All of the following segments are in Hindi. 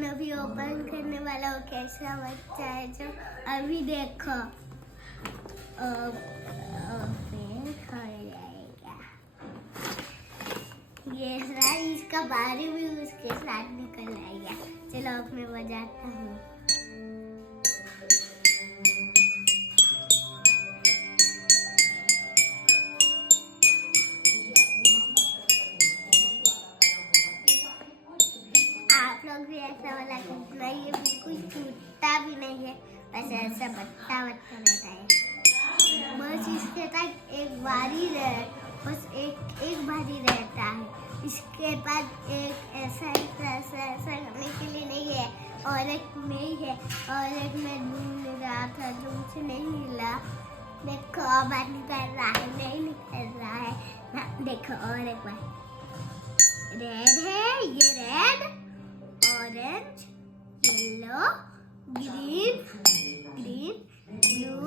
xylophone अभी ओपन करने वाला हूँ। कैसा बच्चा है जो अभी देखो ओपन हो जाएगा। ये रहा, इसका बारी भी उसके साथ निकल आएगा। चलो अब मैं बजाता हूँ। आप लोग भी ऐसा वाला करना, ये बिल्कुल टूटता भी नहीं है, बस ऐसा बट्टा बट्टा रहता है। बस इसके साथ एक बारी बस एक बारी रहता है। इसके बाद एक ऐसा करने के लिए नहीं है, और एक में है, और एक में ढूंढ रहा था जो मुझे नहीं मिला। देखो बात निकल रहा है, नहीं निकल रहा है ना, देखो और एक बार रेड है, ये red, orange, yellow, green, blue,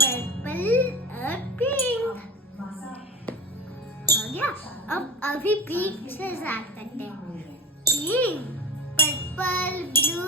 purple और पिंक हो गया। अब अभी पिंक से स्टार्ट करते हैं। Pink, purple, blue,